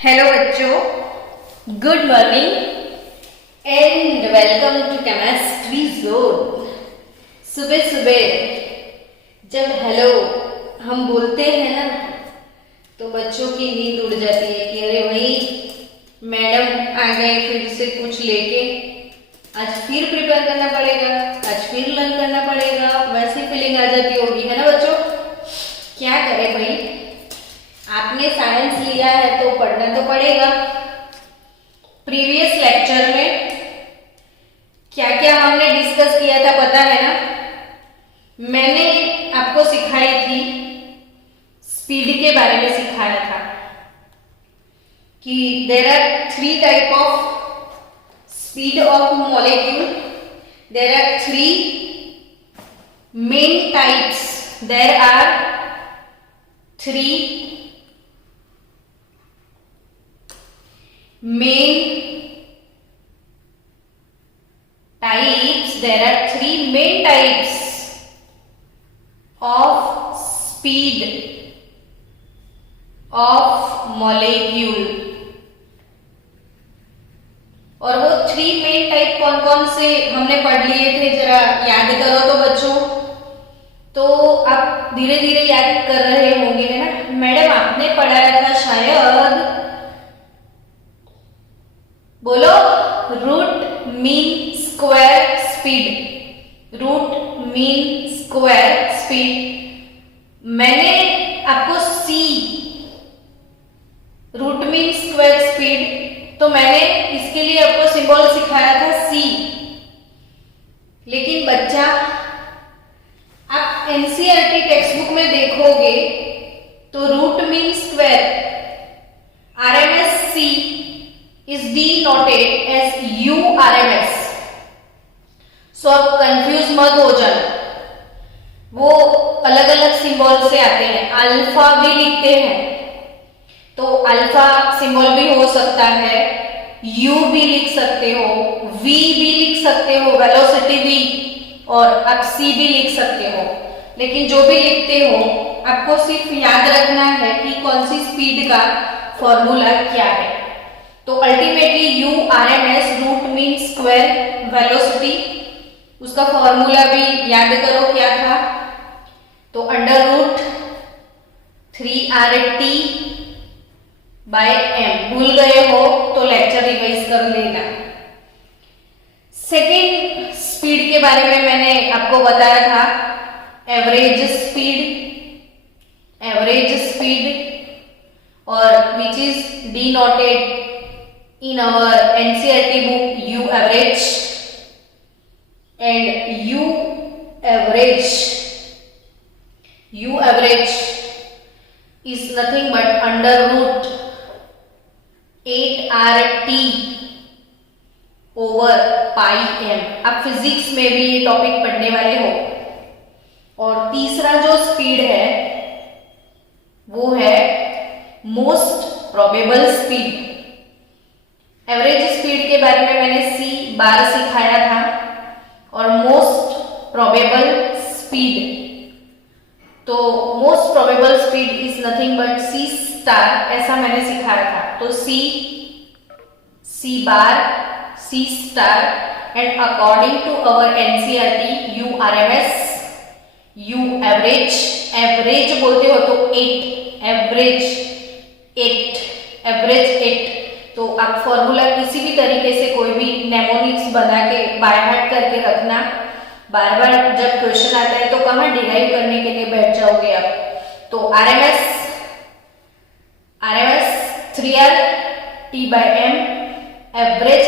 Hello बच्चों, good morning and welcome to chemistry zone. सुबह सुबह जब हेलो हम बोलते हैं ना तो बच्चों की नींद उड़ जाती है कि अरे भाई मैडम आ गए फिर से कुछ लेके, आज फिर प्रिपेयर करना पड़ेगा, आज फिर लर्न करना पड़ेगा, वैसी फीलिंग आ जाती होगी, है ना बच्चों। क्या करें भाई, आपने साइंस लिया है तो पढ़ना तो पड़ेगा। प्रीवियस लेक्चर में क्या क्या हमने डिस्कस किया था पता है ना। मैंने आपको सिखाई थी, स्पीड के बारे में सिखाया था कि there are 3 type of speed of molecule, there are 3 main types, there are 3 main types, there are 3 main types of speed of molecule। और वो 3 मेन टाइप कौन कौन से हमने पढ़ लिए थे, जरा याद करो तो बच्चों। तो आप धीरे धीरे याद कर रहे होंगे, है ना। मैडम आपने पढ़ाया था शायद, बोलो, root mean square speed, root mean square speed. मैंने आपको C, root mean square speed, तो मैंने इसके लिए आपको सिंबल सिखाया था सी। लेकिन बच्चा आप एनसीईआरटी टेक्स्ट बुक में देखोगे तो root mean square RMS C is denoted as URMS। So आप कंफ्यूज मत हो जाना, वो अलग अलग सिंबल से आते हैं। अल्फा भी लिखते हैं तो अल्फा सिंबल भी हो सकता है, U भी लिख सकते हो, V भी लिख सकते हो, वेलोसिटी V, और आप C भी लिख सकते हो। लेकिन जो भी लिखते हो आपको सिर्फ याद रखना है कि कौन सी स्पीड का फॉर्मूला क्या है। तो ultimately URMS, root mean square velocity, उसका फॉर्मूला भी याद करो क्या था। तो under root 3RT bye M। भूल गए हो तो लेक्चर रिवाइज कर लेना। सेकेंड स्पीड के बारे में मैंने आपको बताया था, एवरेज स्पीड, एवरेज स्पीड, और which is denoted in our NCERT book U average, and U average is nothing but under root 8RT over pi m। आप फिजिक्स में भी ये टॉपिक पढ़ने वाले हो। और तीसरा जो स्पीड है वो है most probable speed. Average speed के बारे में मैंने C बार सिखाया था, और मोस्ट प्रोबेबल स्पीड, तो most probable speed is nothing but C star, ऐसा मैंने सिखाया था। तो C bar, C star, and according to our NCERT URMS, U average, average बोलते हो तो 8, एवरेज 8, एवरेज 8। तो आप फॉर्मूला किसी भी तरीके से कोई भी नेमोनिक्स बना के बाय हार्ट करके रखना। बार बार जब क्वेश्चन आता है तो कहाँ डिराइव करने के लिए बैठ जाओगे आप। तो RMS 3RT bye M, average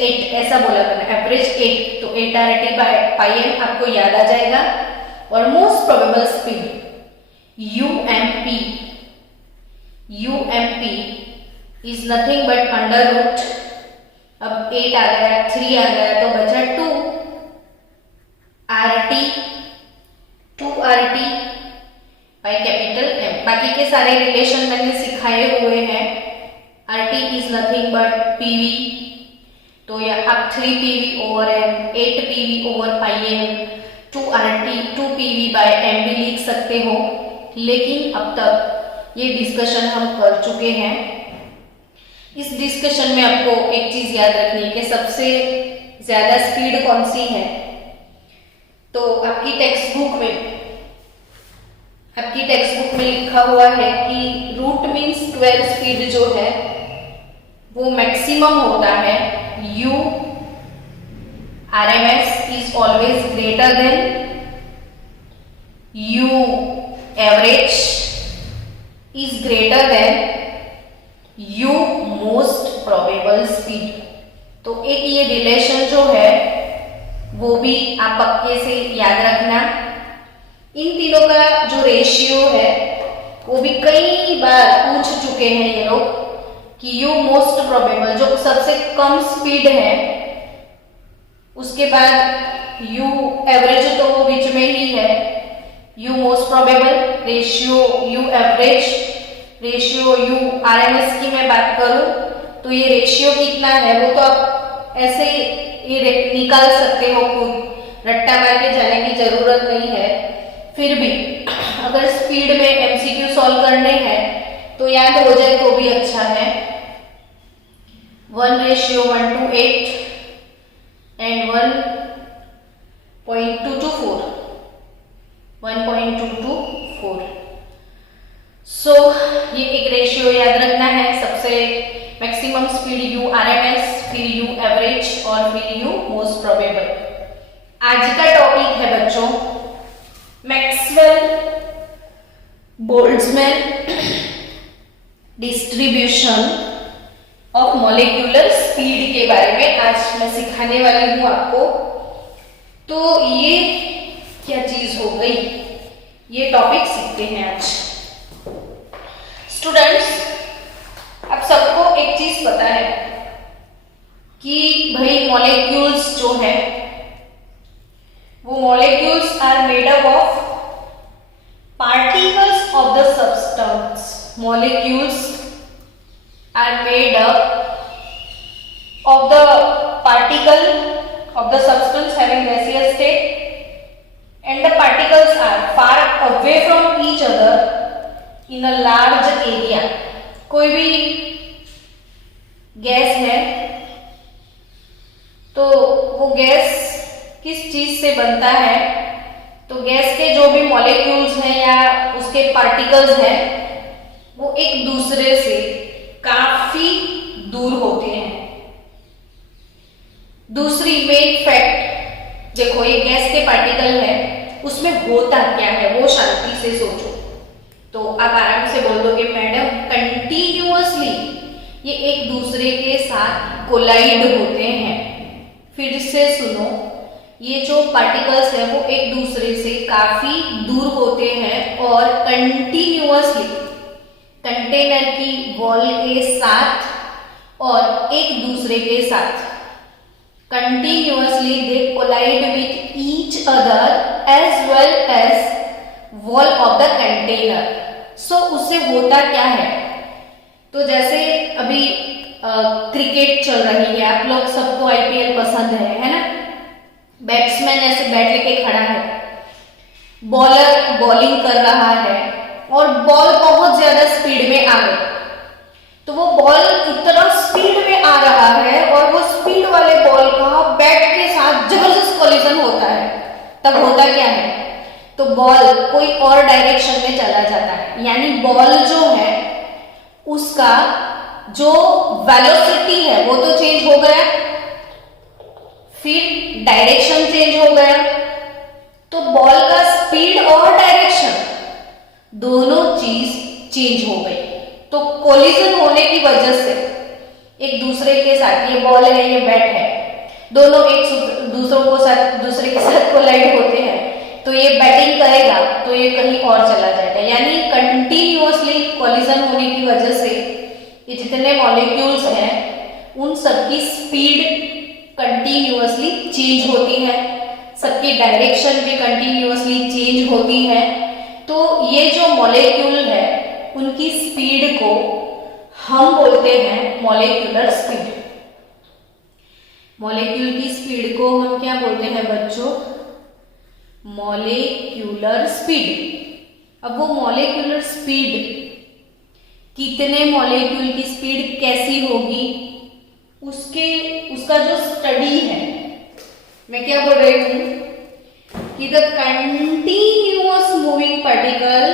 8 ऐसा बोला करना, एवरेज 8, तो 8RT बाय M आपको याद आ जाएगा। और most probable speed UMP is nothing but under root, अब 8 आ गया, 3 आ गया तो बचा 2RT बाय कैपिटल M। बाकी के सारे रिलेशन मैंने सिखाए हुए हैं। RT is nothing but PV, तो या आप 3PV over M, 8PV over pi M, 2RT 2PV by M भी लिख सकते हो। लेकिन अब तक ये डिस्कशन हम कर चुके हैं इस डिस्कशन में आपको एक चीज याद रखनी है कि सबसे ज्यादा स्पीड कौन सी है। तो आपकी टेक्स्ट बुक में लिखा हुआ है कि रूट मीन स्क्वायर स्पीड जो है वो मैक्सिमम होता है u RMS is always greater than u average is greater than u most probable speed. तो एक ये रिलेशन जो है वो भी आप पक्के से याद रखना। इन तीनों का जो रेशियो है वो भी कई बार पूछ चुके हैं ये लोग कि u मोस्ट प्रोबेबल जो सबसे कम स्पीड है, उसके बाद u एवरेज तो वो बीच में ही है, u most probable ratio u average ratio u RMS की मैं बात करूं तो ये रेशियो कितना है वो तो आप ऐसे ये निकाल सकते हो, खुद रट्टा मार के जाने की जरूरत नहीं है। फिर भी अगर स्पीड में MCQ सॉल्व करने हैं तो याद हो जाए तो भी अच्छा है। 1:1:8 एंड 1.224 सो ये एक रेशियो याद रखना है। सबसे मैक्सिमम स्पीड u RMS, फिर u एवरेज और फिर u मोस्ट प्रोबेबल। आज का टॉपिक है बच्चों Maxwell Boltzmann distribution of molecular speed के बारे में आज मैं सिखाने वाली हूं आपको। तो ये क्या चीज हो गई, ये टॉपिक सीखते हैं आज। स्टूडेंट्स, अब सबको एक चीज पता है कि भाई मॉलिक्यूल्स जो है वो molecules are made up of particles of the substance. Molecules are made up of the particle of the substance having gaseous state and the particles are far away from each other in a large area। कोई भी gas है तो वो gas किस चीज से बनता है, तो गैस के जो भी मॉलिक्यूल्स हैं या उसके पार्टिकल्स हैं वो एक दूसरे से काफी दूर होते हैं। दूसरी मेन फैक्ट देखो, ये गैस के पार्टिकल है उसमें होता क्या है वो शांति से सोचो तो आप आराम से बोल दोगे मैडम कंटिन्यूअसली ये एक दूसरे के साथ कोलाइड होते हैं। फिर से सुनो, ये जो पार्टिकल्स है वो एक दूसरे से काफी दूर होते हैं और कंटिन्यूअसली कंटेनर की वॉल के साथ और एक दूसरे के साथ continuously they collide with each other as well as wall of the container। so उससे होता क्या है, तो जैसे अभी क्रिकेट चल रही है, आप लोग सबको IPL पसंद है ना। बैट्समैन ऐसे बैट लेके खड़ा है, बॉलर बॉलिंग कर रहा है और बॉल बहुत ज्यादा स्पीड में आ गई, तो वो बॉल इतना स्पीड में आ रहा है और वो स्पीड वाले बॉल का बैट के साथ जबरदस्त कोलिजन होता है। तब होता क्या है, तो बॉल कोई और डायरेक्शन में चला जाता है, यानी बॉल जो है उसका जो वेलोसिटी है वो तो चेंज हो गया, फिर डायरेक्शन चेंज हो गया, तो बॉल का स्पीड और डायरेक्शन दोनों चीज चेंज हो गई। तो कोलिजन होने की वजह से एक दूसरे के साथ, ये बॉल है ये बैट है, दोनों एक दूसरे के साथ कोलाइड होते हैं, तो ये बैटिंग करेगा तो ये कहीं और चला जाएगा, यानी कंटिन्यूअसली कोलिजन होने की वजह से ये जितने मॉलिक्यूल्स हैं उन सबकी स्पीड कंटिन्यूअसली चेंज होती है, सबकी डायरेक्शन भी कंटिन्यूअसली चेंज होती है। तो ये जो मॉलिक्यूल है उनकी स्पीड को हम बोलते हैं मॉलिक्यूलर स्पीड। मॉलिक्यूल की स्पीड को हम क्या बोलते हैं बच्चों, मॉलिक्यूलर स्पीड। अब वो मॉलिक्यूलर स्पीड कितने मॉलिक्यूल की स्पीड कैसी होगी, उसका जो स्टडी है, मैं क्या बोल रही हूं कि the continuous moving particle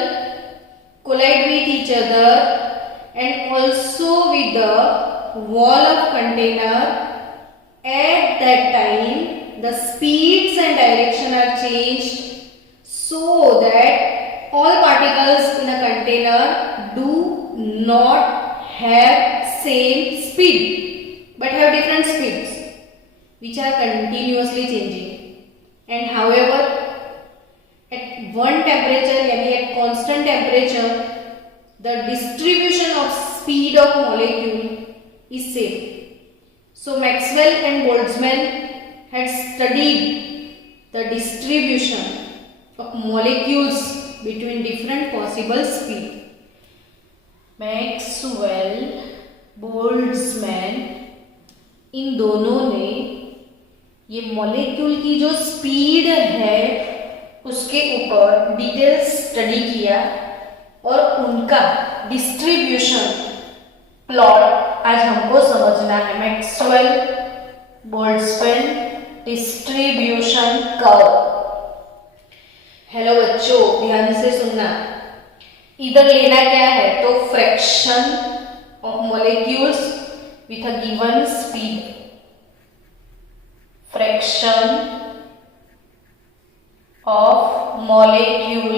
collide with each other and also with the wall of container at that time the speeds and direction are changed so that all particles in a container do not have same speed but have different speeds which are continuously changing, and however at one temperature yani at constant temperature the distribution of speed of molecule is same. So Maxwell and Boltzmann had studied the distribution of molecules between different possible speed. Maxwell, Boltzmann, इन दोनों ने ये molecule की जो speed है उसके ऊपर detail study किया और उनका डिस्ट्रीब्यूशन प्लॉट आज हमको समझना है। Maxwell Boltzmann distribution curve. Hello बच्चों, ध्यान से सुनना। इधर लेना क्या है तो fraction of molecules with a given speed, fraction of molecule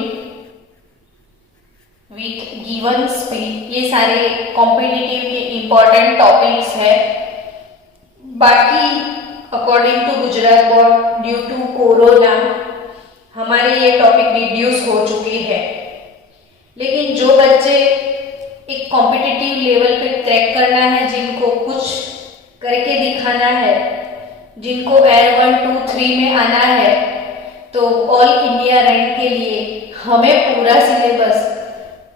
with given speed. ये सारे कॉम्पिटिटिव के इंपॉर्टेंट टॉपिक्स है। बाकी according to Gujarat board due to corona हमारे ये टॉपिक रिड्यूस हो चुके हैं, लेकिन जो बच्चे एक कॉम्पिटिटिव लेवल पे क्रैक करना है, जिनको कुछ करके दिखाना है, जिनको एयर 1, 2, 3 में आना है, तो ऑल इंडिया रैंक के लिए हमें पूरा सिलेबस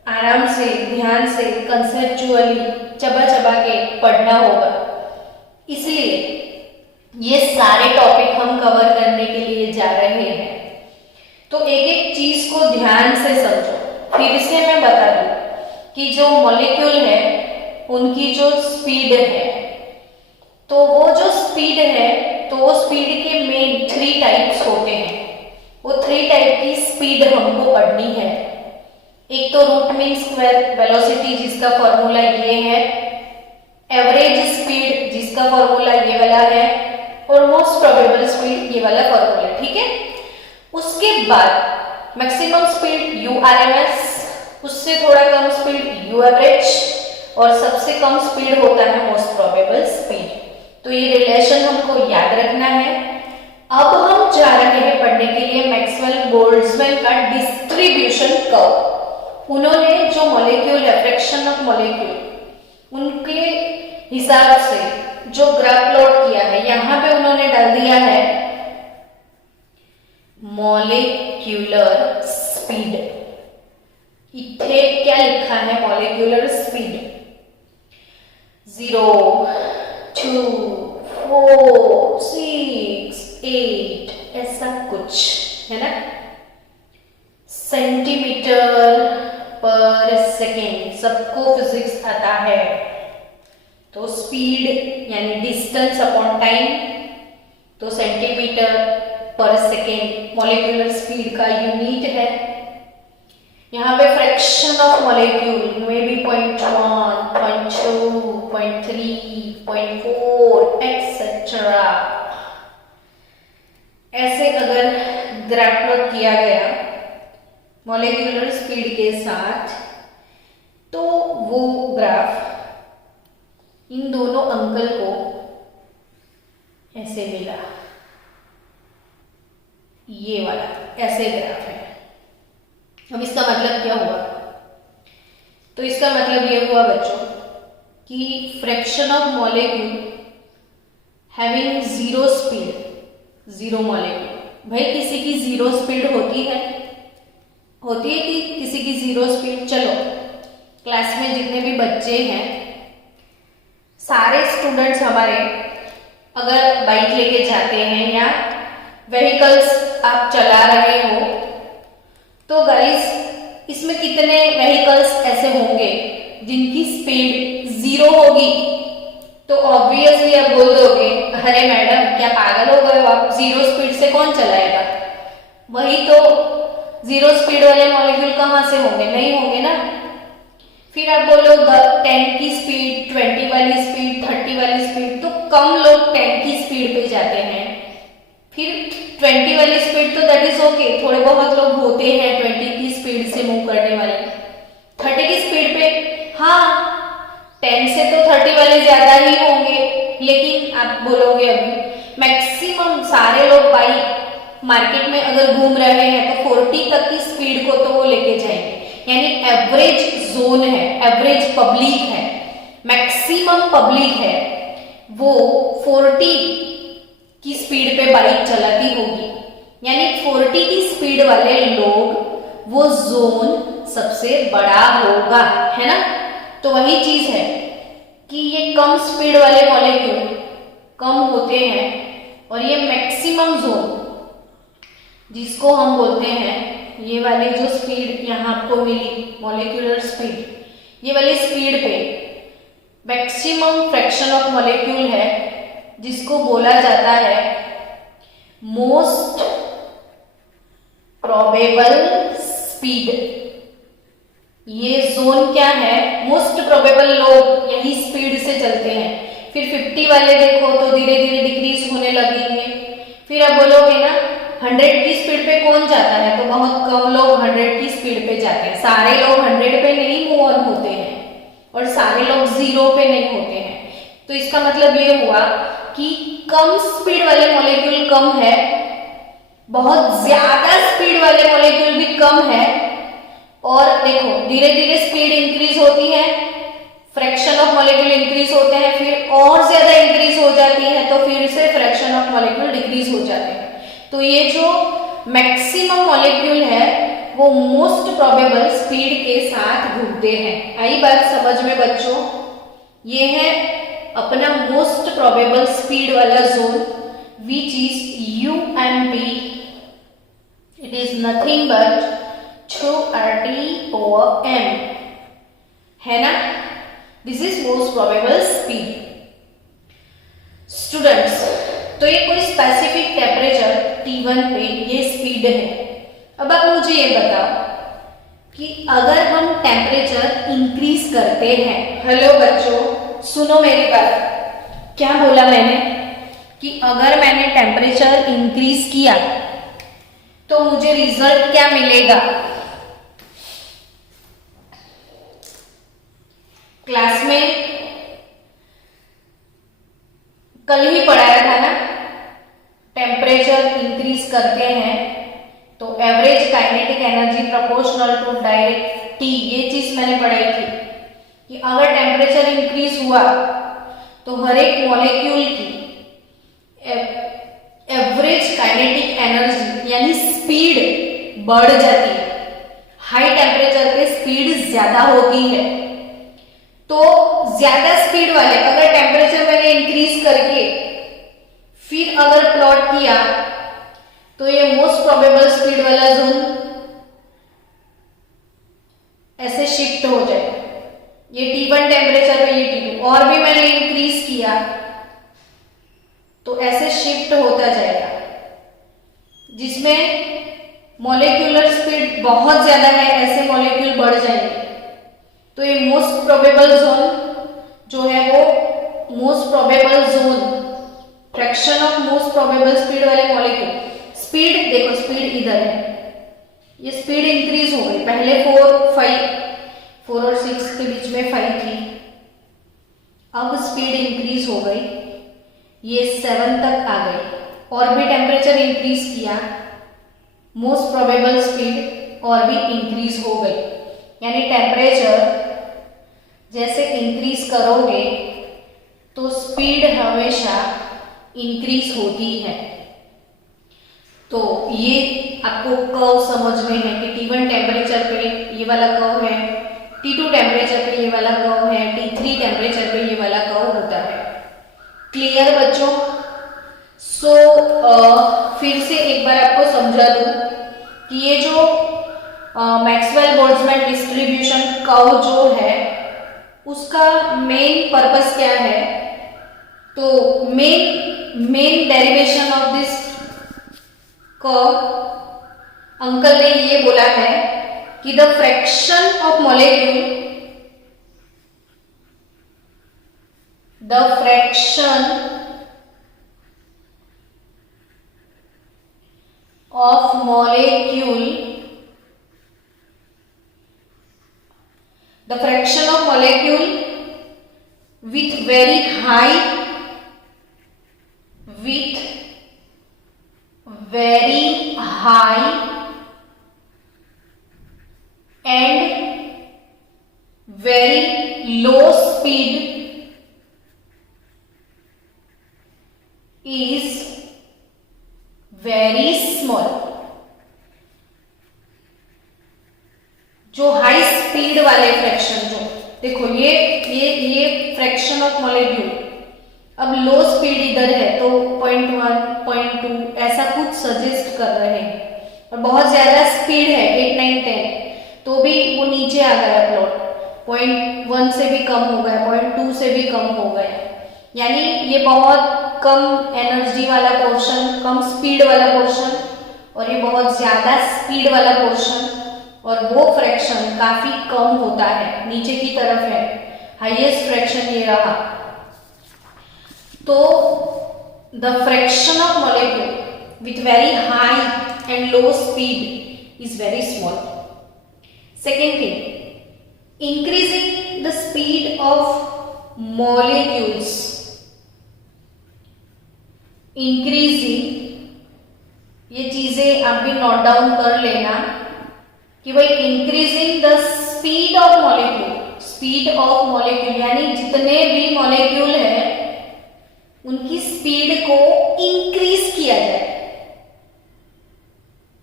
आराम से, ध्यान से, कंसेप्चुअली चबा चबा के पढ़ना होगा। इसलिए ये सारे टॉपिक हम कवर करने के लिए जा रहे हैं। तो एक एक चीज को ध्यान से समझो। फिर से मैं बता दूं कि जो मॉलिक्यूल है उनकी जो स्पीड है, तो वो जो स्पीड है तो वो स्पीड के मेन 3 टाइप्स होते हैं। वो 3 टाइप की स्पीड हमको पढ़नी है। एक तो रूट मीन स्क्वायर वेलोसिटी जिसका फॉर्मूला ये है, एवरेज स्पीड जिसका फॉर्मूला ये वाला है, और मोस्ट प्रोबेबल स्पीड ये वाला फॉर्मूला, ठीक है। उसके बाद मैक्सिमम स्पीड URMS, उससे थोड़ा कम स्पीड U एवरेज, और सबसे कम स्पीड होता है मोस्ट प्रोबेबल स्पीड। तो ये रिलेशन हमको याद रखना है। अब हम जा रहे हैं पढ़ने के लिए मैक्सवेल बोल्ट्जमैन का डिस्ट्रीब्यूशन कर्व। उन्होंने जो मॉलिक्यूल है, फ्रैक्शन ऑफ मॉलिक्यूल, उनके हिसाब से जो ग्राफ प्लॉट किया है, यहां पे उन्होंने डाल दिया है मॉलिक्यूलर स्पीड। इथे क्या लिखा है मॉलिक्यूलर स्पीड 0, 2, 4, 6, 8 ऐसा कुछ है ना, सेंटीमीटर पर सेकेंड। सबको फिजिक्स आता है। तो स्पीड यानी डिस्टेंस अपॉन टाइम, तो सेंटीमीटर पर सेकेंड मॉलिक्यूलर स्पीड का यूनिट है। यहाँ पे फ्रैक्शन ऑफ मॉलिक्यूल में भी 0.1, 0.2, 0.3, 0.4 एक्सेट्रा ऐसे अगर ग्राफ प्लॉट किया गया मॉलिक्यूलर स्पीड के साथ, तो वो ग्राफ इन दोनों अंकल को ऐसे मिला। ये वाला ऐसे ग्राफ है। अब इसका मतलब क्या हुआ? तो इसका मतलब ये हुआ बच्चों कि fraction of molecule having 0 speed, 0 molecule. भाई किसी की 0 स्पीड होती है कि किसी की 0 स्पीड। चलो क्लास में जितने भी बच्चे हैं, सारे स्टूडेंट्स हमारे अगर बाइक लेके जाते हैं या व्हीकल्स आप चला रहे हो, तो गाइस इसमें कितने व्हीकल्स ऐसे होंगे जिनकी स्पीड 0 होगी, तो ऑब्वियसली आप बोल दोगे अरे मैडम क्या पागल हो गए हो आप, 0 स्पीड से कौन चलाएगा, वही तो 0 स्पीड वाले मॉलिक्यूल कहाँ से होंगे, नहीं होंगे ना। फिर आप बोलो 10 की स्पीड, 20 वाली स्पीड, 30 वाली स्पीड, तो कम लोग 10 की स्पीड पे जाते हैं। फिर 20 वाली स्पीड तो दैट इज ओके, थोड़े बहुत लोग होते हैं 20 की स्पीड से मूव करने वाले। 30 की स्पीड पे हाँ 10 से तो 30 वाले ज्यादा ही होंगे, लेकिन आप बोलोगे अभी मैक्सिमम सारे लोग बाइक मार्केट में अगर घूम रहे हैं तो 40 तक की स्पीड को तो वो लेके जाएंगे, यानी एवरेज जोन है, एवरेज पब्लिक है, मैक्सिमम पब्लिक है वो 40 की स्पीड पे बाइक चलाती होगी, यानी 40 की स्पीड वाले लोग वो जोन सबसे बड़ा होगा, है ना। तो वही चीज है कि ये कम स्पीड वाले मॉलिक्यूल कम होते हैं और ये मैक्सिमम जोन जिसको हम बोलते हैं, ये वाली जो स्पीड यहाँ आपको मिली मॉलिक्यूलर स्पीड, ये वाली स्पीड पे मैक्सिमम फ्रैक्शन ऑफ मॉलिक्यूल है जिसको बोला जाता है मोस्ट प्रोबेबल स्पीड। ये जोन क्या है, मोस्ट प्रोबेबल लोग यही स्पीड से चलते हैं। फिर 50 वाले देखो तो धीरे धीरे डिक्रीज होने लगेंगे। फिर आप बोलोगे ना 100 की स्पीड पे कौन जाता है, तो बहुत कम लोग 100 की स्पीड पे जाते हैं, सारे लोग 100 पे नहीं मूव ऑन होते हैं और सारे लोग 0 पे नहीं होते हैं। तो इसका मतलब ये हुआ कि कम स्पीड वाले मॉलिक्यूल कम है, बहुत ज्यादा स्पीड वाले मॉलिक्यूल भी कम है, और देखो धीरे धीरे स्पीड इंक्रीज होती है, फ्रैक्शन ऑफ मॉलिक्यूल इंक्रीज होते हैं, फिर और ज्यादा इंक्रीज हो जाती है, तो फिर से फ्रैक्शन ऑफ मॉलिक्यूल डिक्रीज हो जाते हैं। तो ये जो मैक्सिमम मॉलिक्यूल है वो मोस्ट प्रोबेबल स्पीड के साथ घूमते हैं। आई बात समझ में बच्चों, ये है अपना मोस्ट प्रोबेबल स्पीड वाला zone which is UMP, it is nothing but 2RT/m, है ना। This is most probable speed. Students, तो ये कोई स्पेसिफिक टेम्परेचर T1 पे ये स्पीड है। अब आप मुझे ये बताओ कि अगर हम टेम्परेचर इंक्रीज करते हैं, हेलो बच्चों सुनो मेरी बात, क्या बोला मैंने कि अगर मैंने टेम्परेचर इंक्रीज किया तो मुझे रिजल्ट क्या मिलेगा। क्लास में कल ही पढ़ाया था ना, टेम्परेचर इंक्रीज करते हैं तो average kinetic energy proportional to direct T, ये चीज मैंने पढ़ाई थी कि अगर टेम्परेचर इंक्रीज हुआ तो हर एक मॉलिक्यूल की एवरेज काइनेटिक एनर्जी यानी स्पीड बढ़ जाती है। हाई टेम्परेचर पे स्पीड ज्यादा होती है, तो ज्यादा स्पीड वाले अगर टेम्परेचर मैंने इंक्रीज करके फिर अगर प्लॉट किया तो ये मोस्ट प्रोबेबल स्पीड वाला जोन ऐसे शिफ्ट हो जाए, ये T1 टेम्परेचर पे ये T2, और भी मैंने इंक्रीज किया तो ऐसे शिफ्ट होता जाएगा, जिसमें मॉलिक्यूलर स्पीड बहुत ज्यादा है ऐसे मॉलिक्यूल बढ़ जाएंगे। तो ये मोस्ट प्रोबेबल जोन जो है वो most probable zone, fraction of most probable speed वाले मॉलिक्यूल, स्पीड देखो स्पीड इधर है, ये स्पीड इंक्रीज हो गई, पहले 4 और 6 के बीच में 5 थी, अब स्पीड इंक्रीज हो गई, ये 7 तक आ गई, और भी टेम्परेचर इंक्रीज किया, मोस्ट प्रोबेबल स्पीड और भी इंक्रीज हो गई। यानी टेम्परेचर जैसे इंक्रीज करोगे तो स्पीड हमेशा इंक्रीज होती है। तो ये आपको कर्व समझ में है कि T1 टेम्परेचर पे ये वाला कर्व है, T2 टेम्परेचर पे ये वाला कर्व है, T3 टेम्परेचर पे ये वाला कर्व होता है। क्लियर बच्चों? सो फिर से एक बार आपको समझा दूं कि ये जो मैक्सवेल बोल्ट्जमैन डिस्ट्रीब्यूशन कर्व जो है उसका मेन पर्पस क्या है, तो main derivation of this curve uncle ने ये बोला है कि the fraction of molecule, the fraction of molecule, the fraction of molecule with very high and very low speed is very small. जो हाई स्पीड वाले फ्रैक्शन, जो देखो ये फ्रैक्शन ऑफ मॉलिक्यूल, अब लो स्पीड इधर है तो 0.1 0.2 ऐसा कुछ सजेस्ट कर रहे हैं, और बहुत ज्यादा स्पीड है 8 9 10 तो भी वो नीचे आ गया प्लॉट, 0.1 से भी कम हो गया, 0.2 से भी कम हो गया, यानी ये बहुत कम एनर्जी वाला पोर्शन, कम स्पीड वाला पोर्शन, और ये बहुत ज्यादा स्पीड वाला पोर्शन, और वो फ्रैक्शन काफी कम होता है, नीचे की तरफ है, हाईएस्ट फ्रैक्शन ये रहा। तो the fraction of molecule with very high and low speed is very small. Second thing, increasing the speed of molecules, increasing, ये चीजें आप भी नोट डाउन कर लेना कि भाई increasing the speed of molecule, speed of molecule यानी जितने भी मॉलिक्यूल है उनकी स्पीड को इंक्रीज किया जाए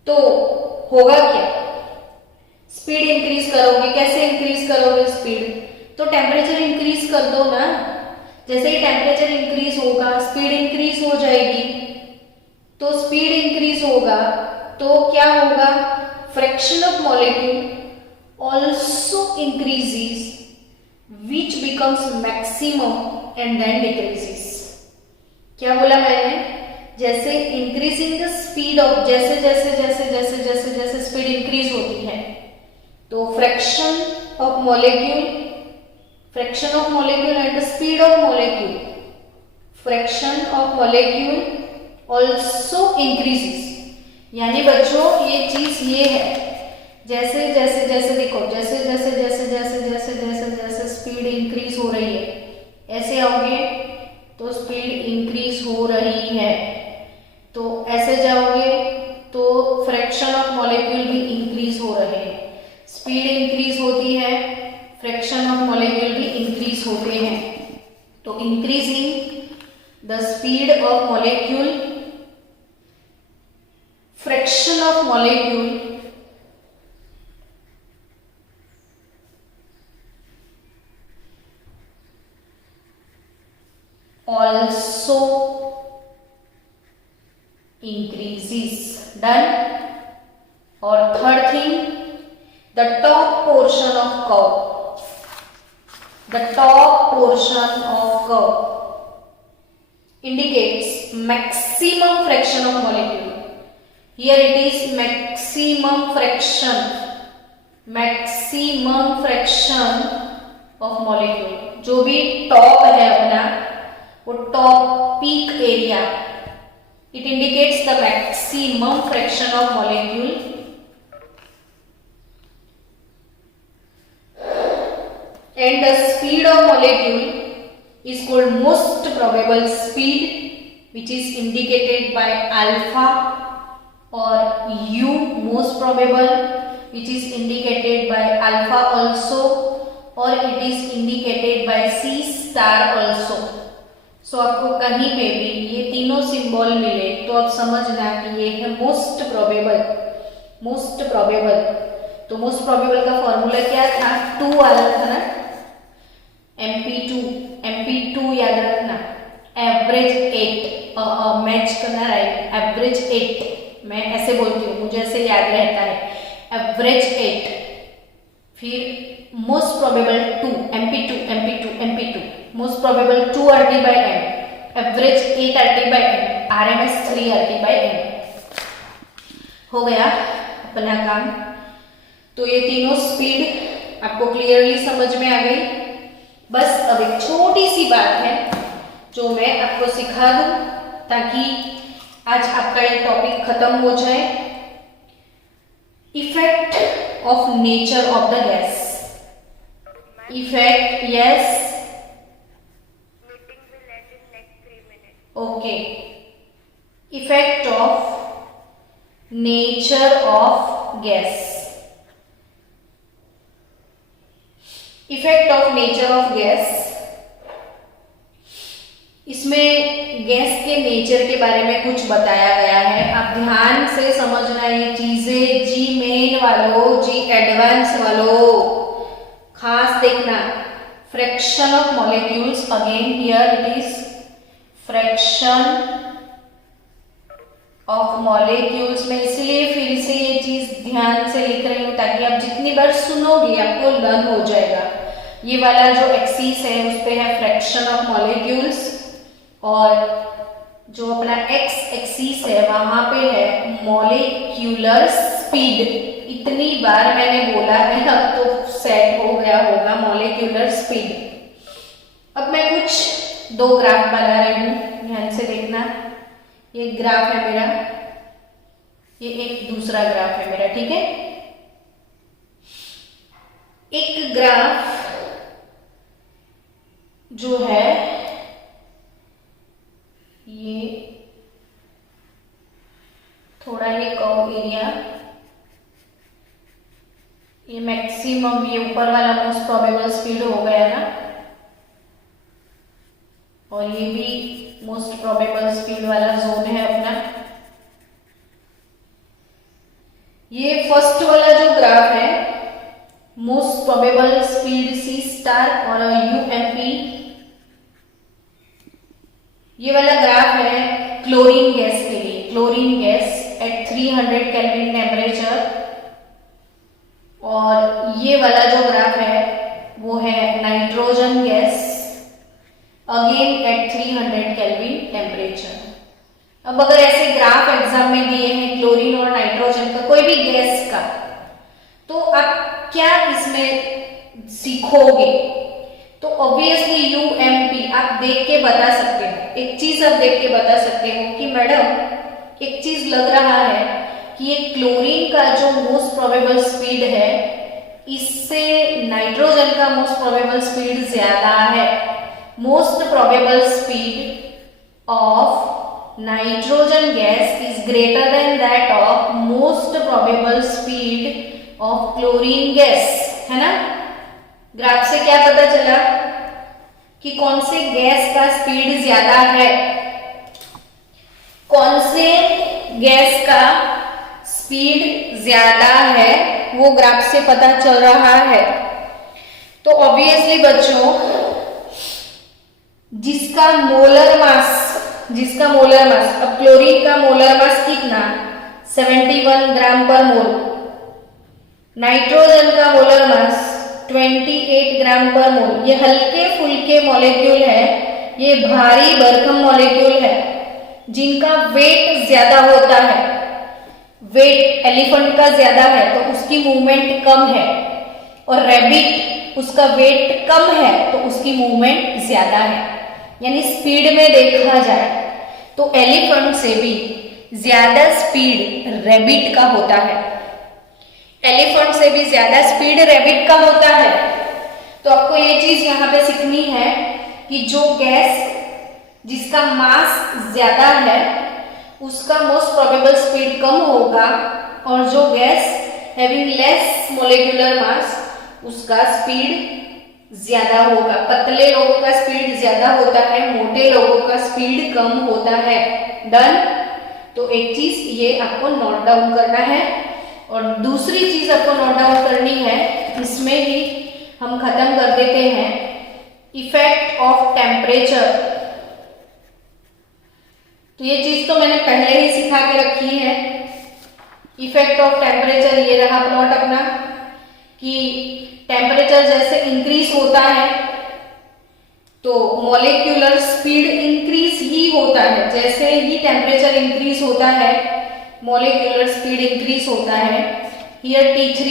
तो होगा क्या, स्पीड इंक्रीज करोगे, कैसे इंक्रीज करोगे स्पीड, तो टेम्परेचर इंक्रीज कर दो ना, जैसे ही टेम्परेचर इंक्रीज होगा स्पीड इंक्रीज हो जाएगी, तो स्पीड इंक्रीज होगा तो क्या होगा, fraction of molecule also increases which becomes maximum and then decreases। क्या बोला मैंने, जैसे increasing the speed of, जैसे जैसे जैसे जैसे जैसे जैसे स्पीड इंक्रीज होती है तो fraction of molecule and the speed of molecule, fraction of molecule also increases। यानी बच्चों ये चीज ये है, जैसे जैसे जैसे देखो, जैसे जैसे जैसे जैसे जैसे जैसे जैसे स्पीड इंक्रीज हो रही है, ऐसे आओगे तो स्पीड इंक्रीज हो रही है, तो ऐसे जाओगे तो फ्रैक्शन ऑफ मॉलिक्यूल भी इंक्रीज हो रहे हैं, स्पीड इंक्रीज होती है, फ्रैक्शन ऑफ मॉलिक्यूल भी इंक्रीज होते हैं, तो increasing the speed of molecule, fraction of molecule also increases। Done। और third thing, the top portion of curve, the top portion of curve indicates maximum fraction of molecule। Here it is maximum fraction of molecule, जो भी top है अपना वो top peak area, it indicates the maximum fraction of molecule and the speed of molecule is called most probable speed, which is indicated by alpha, or u most probable, which is indicated by alpha also, or it is indicated by c star also। सो आपको कहीं पे भी ये तीनों symbol मिले तो आप समझना कि ये है मोस्ट प्रोबेबल। तो मोस्ट प्रोबेबल का फॉर्मूला क्या था, 2 वाला था ना, MP2 याद रखना, एवरेज 8 मैच करना, राइट, एवरेज 8 मैं ऐसे बोलती हूँ, मुझे ऐसे याद रहता है, एवरेज 8, फिर most probable 2 mp2 mp2 mp2 most probable 2 RT by m, average 8 RT by m, RMS 3 RT by m। हो गया अपना काम। तो ये तीनों स्पीड आपको क्लियरली समझ में आ गई। बस अब एक छोटी सी बात है जो मैं आपको सिखा दूं ताकि आज आपका ये टॉपिक खत्म हो जाए। Effect of nature of the gas. Effect, yes, okay. Effect of nature of gas. Effect of nature of gas, इसमें गैस के नेचर के बारे में कुछ बताया गया है। आप ध्यान से समझना ये चीजें, जी मेन वालों, जी एडवांस वालों, खास देखना। Fraction of molecules, again here it is fraction of molecules. में इसलिए फिर से ये चीज ध्यान से लिख रही हूं ताकि आप जितनी बार सुनोगे आपको लर्न हो जाएगा। ये वाला जो एक्सिस है उस पे है फ्रैक्शन ऑफ मॉलिक्यूल्स, और जो अपना एक्स एक्सिस है वहां पे है मॉलिक्यूलर स्पीड। इतनी बार मैंने बोला है, अब तो सेट हो गया होगा मॉलिक्यूलर स्पीड। अब मैं कुछ दो ग्राफ बना रही हूं, ध्यान से देखना। ये ग्राफ है मेरा, ये एक दूसरा ग्राफ है मेरा, ठीक है। एक ग्राफ जो है ये थोड़ा ये कर्व एरिया, ये मैक्सिमम, ये ऊपर वाला मोस्ट प्रोबेबल स्पीड हो गया ना, और ये भी मोस्ट प्रोबेबल स्पीड वाला जोन है अपना। ये फर्स्ट वाला जो ग्राफ है most probable speed C star और यूएमपी, ये वाला ग्राफ है क्लोरीन गैस के लिए। Chlorine gas at 300 kelvin temperature, और ये वाला जो ग्राफ है वो है nitrogen gas, again at 300 kelvin temperature. अब अगर ऐसे ग्राफ एग्जाम में दिए हैं क्लोरीन और नाइट्रोजन का, कोई भी गैस का, तो आप क्या इसमें सीखोगे? तो ऑब्वियसली यूएमपी आप देख के बता सकते हो। एक चीज आप देख के बता सकते हो कि मैडम एक चीज लग रहा है कि ये क्लोरीन का जो मोस्ट प्रोबेबल स्पीड है इससे नाइट्रोजन का मोस्ट प्रोबेबल स्पीड ज्यादा है। Most probable speed of nitrogen gas is greater than that of most probable speed of chlorine gas, है ना। ग्राफ से क्या पता चला कि कौन से गैस का स्पीड ज्यादा है, कौन से गैस का स्पीड ज्यादा है, वो ग्राफ से पता चल रहा है। तो ऑब्वियसली बच्चों जिसका मोलर मास, अब क्लोरीन का मोलर मास कितना, 71 ग्राम पर मोल, नाइट्रोजन का मोलर मास 28 ग्राम पर मोल। ये हल्के फुल्के मॉलिक्यूल है, ये भारी भरकम मॉलिक्यूल है जिनका वेट ज्यादा होता है। वेट एलिफेंट का ज्यादा है तो उसकी मूवमेंट कम है, और रैबिट उसका वेट कम है तो उसकी मूवमेंट ज्यादा है। यानी स्पीड में देखा जाए तो एलिफेंट से भी ज्यादा स्पीड रैबिट का होता है। एलिफेंट से भी ज्यादा स्पीड रैबिट का होता है। तो आपको ये चीज यहाँ पे सीखनी है कि जो गैस जिसका मास ज्यादा है उसका मोस्ट प्रोबेबल स्पीड कम होगा, और जो gas having less molecular mass उसका स्पीड ज्यादा होगा। पतले लोगों का स्पीड ज्यादा होता है, मोटे लोगों का स्पीड कम होता है। डन। तो एक चीज ये आपको नोट डाउन करना है, और दूसरी चीज आपको नोट डाउन करनी है, इसमें ही हम खत्म कर देते हैं, इफेक्ट ऑफ टेम्परेचर। तो ये चीज तो मैंने पहले ही सिखा के रखी है। इफेक्ट ऑफ टेम्परेचर ये रहा प्लॉट अपना। कि टेम्परेचर जैसे इंक्रीज होता है तो मॉलिक्यूलर स्पीड इंक्रीज ही होता है। जैसे ही टेम्परेचर इंक्रीज होता है मॉलिक्यूलर स्पीड इंक्रीज होता है। Here T3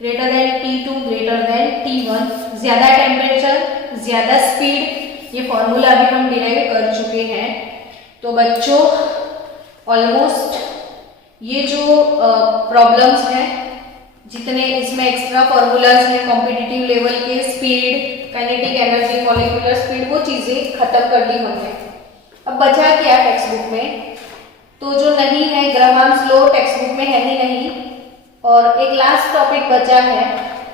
greater than T2 greater than T1, ज्यादा टेम्परेचर ज्यादा स्पीड, ये फॉर्मूला अभी हम डिराइव कर चुके हैं। तो बच्चों ऑलमोस्ट ये जो प्रॉब्लम्स हैं, जितने इसमें एक्स्ट्रा फॉर्मूलाज हैं कॉम्पिटिटिव लेवल के, speed, kinetic energy, molecular speed, वो चीजें खत्म कर ली हमने। अब बचा क्या टेक्स्ट बुक में, तो जो नहीं है ग्राहाम्स लॉ टेक्स्ट बुक में है ही नहीं, और एक लास्ट टॉपिक बचा है,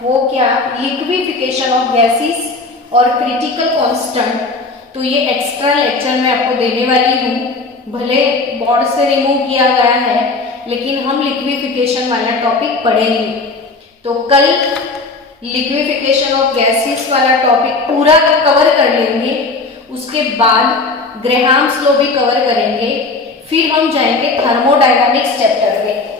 वो क्या, लिक्विफिकेशन ऑफ गैसेस और क्रिटिकल कांस्टेंट। तो ये एक्स्ट्रा लेक्चर मैं आपको देने वाली हूँ, भले बोर्ड से रिमूव किया गया है लेकिन हम लिक्विफिकेशन वाला टॉपिक पढ़ेंगे। तो कल लिक्विफिकेशन ऑफ गैसेस वाला टॉपिक पूरा कवर कर लेंगे, उसके बाद ग्राहाम्स लॉ भी कवर करेंगे, फिर हम जाएंगे थर्मोडायनामिक्स चैप्टर में।